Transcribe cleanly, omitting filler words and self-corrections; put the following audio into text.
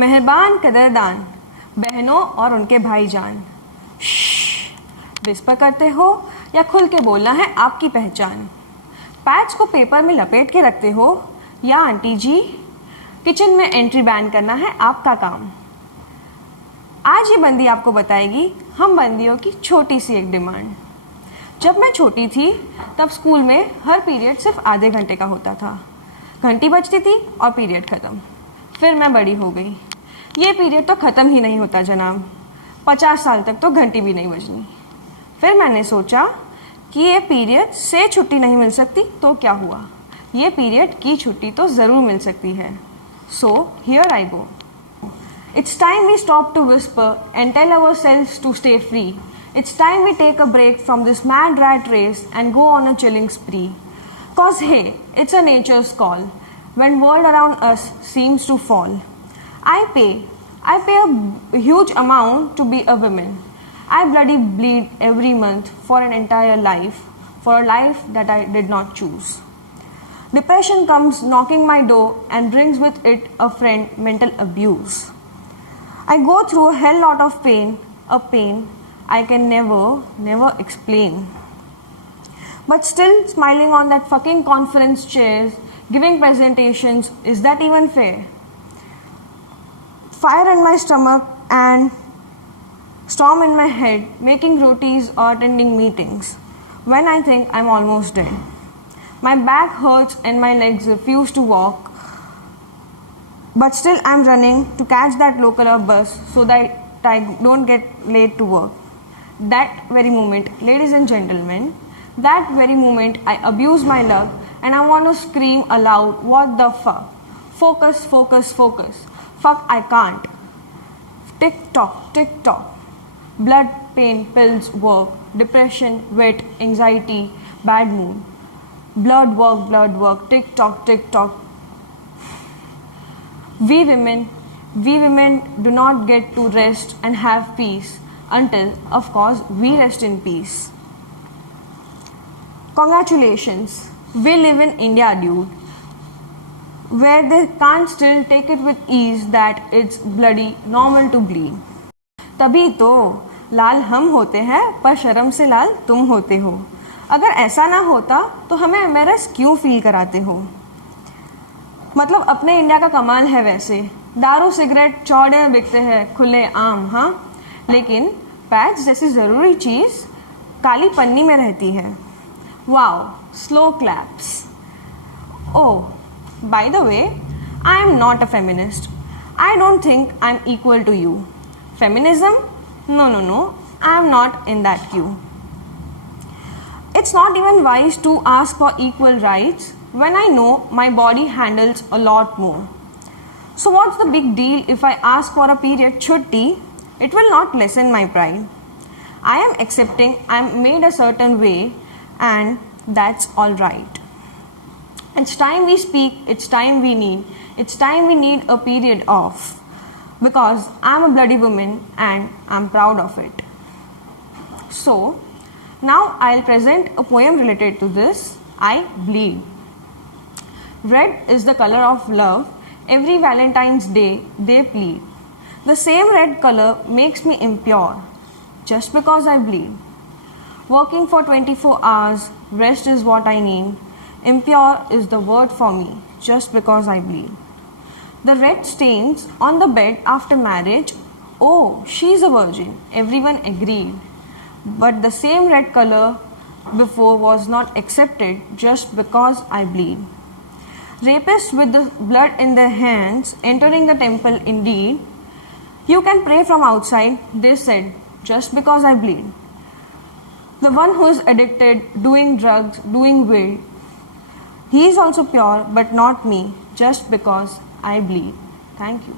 मेहरबान कदरदान बहनों और उनके भाईजान, विस्पर करते हो या खुल के बोलना है आपकी पहचान। पैड्स को पेपर में लपेट के रखते हो या आंटी जी किचन में एंट्री बैन करना है आपका काम। आज ये बंदी आपको बताएगी हम बंदियों की छोटी सी एक डिमांड। जब मैं छोटी थी तब स्कूल में हर पीरियड सिर्फ आधे घंटे का होता था। घंटी बजती थी और पीरियड ख़त्म। फिर मैं बड़ी हो गई। ये पीरियड तो ख़त्म ही नहीं होता जनाब, 50 साल तक तो घंटी भी नहीं बजनी। फिर मैंने सोचा कि ये पीरियड से छुट्टी नहीं मिल सकती तो क्या हुआ, ये पीरियड की छुट्टी तो ज़रूर मिल सकती है। So here I go. It's time we stop to whisper and tell ourselves to stay free. It's time we take a break from this mad rat race and go on a chilling spree. Cause hey, it's a nature's call when world around us seems to fall. I pay a huge amount to be a woman. I bloody bleed every month for an entire life, for a life that I did not choose. Depression comes knocking my door and brings with it a friend mental abuse. I go through a hell lot of pain, a pain I can never explain. But still smiling on that fucking conference chairs, giving presentations, is that even fair? Fire in my stomach and storm in my head, making rotis or attending meetings, when I think I'm almost dead. My back hurts and my legs refuse to walk. But still I'm running to catch that local bus so that I don't get late to work. That very moment, ladies and gentlemen, that very moment I abuse my luck and I want to scream aloud, what the fuck? Focus, focus, focus. Fuck, I can't. Tick tock, tick tock. Blood, pain, pills, work. Depression, wet, anxiety, bad mood. Blood work, tick tock, tick tock. We women do not get to rest and have peace until, of course, we rest in peace. Congratulations, we live in India, dude, where they can't still take it with ease that it's bloody normal to bleed. तभी तो लाल हम होते हैं पर शर्म से लाल तुम होते हो। अगर ऐसा ना होता तो हमें एम्बैरस क्यों फील कराते हो? मतलब अपने इंडिया का कमाल है वैसे, दारू सिगरेट चौड़े में बिकते हैं खुले आम, हाँ, लेकिन पैड्स जैसी ज़रूरी चीज़ काली पन्नी में रहती है। Wow, slow claps. Oh, by the way, I am not a feminist. I don't think I'm equal to you. Feminism? No, I am not in that queue. It's not even wise to ask for equal rights when I know my body handles a lot more. So what's the big deal if I ask for a period chutti? It will not lessen my pride. I am accepting I'm made a certain way and that's all right. It's time we speak, it's time we need a period off. Because I'm a bloody woman and I'm proud of it. So, now I'll present a poem related to this, I Bleed. Red is the color of love. Every Valentine's Day they plead. The same red color makes me impure just because I bleed. Working for 24 hours, rest is what I need. Impure is the word for me just because I bleed. The red stains on the bed after marriage, oh, she's a virgin, everyone agreed. But the same red color before was not accepted just because I bleed. Rapists with the blood in their hands entering the temple indeed. You can pray from outside, they said, just because I bleed. The one who is addicted, doing drugs, doing weed, he is also pure but not me, just because I bleed. Thank you.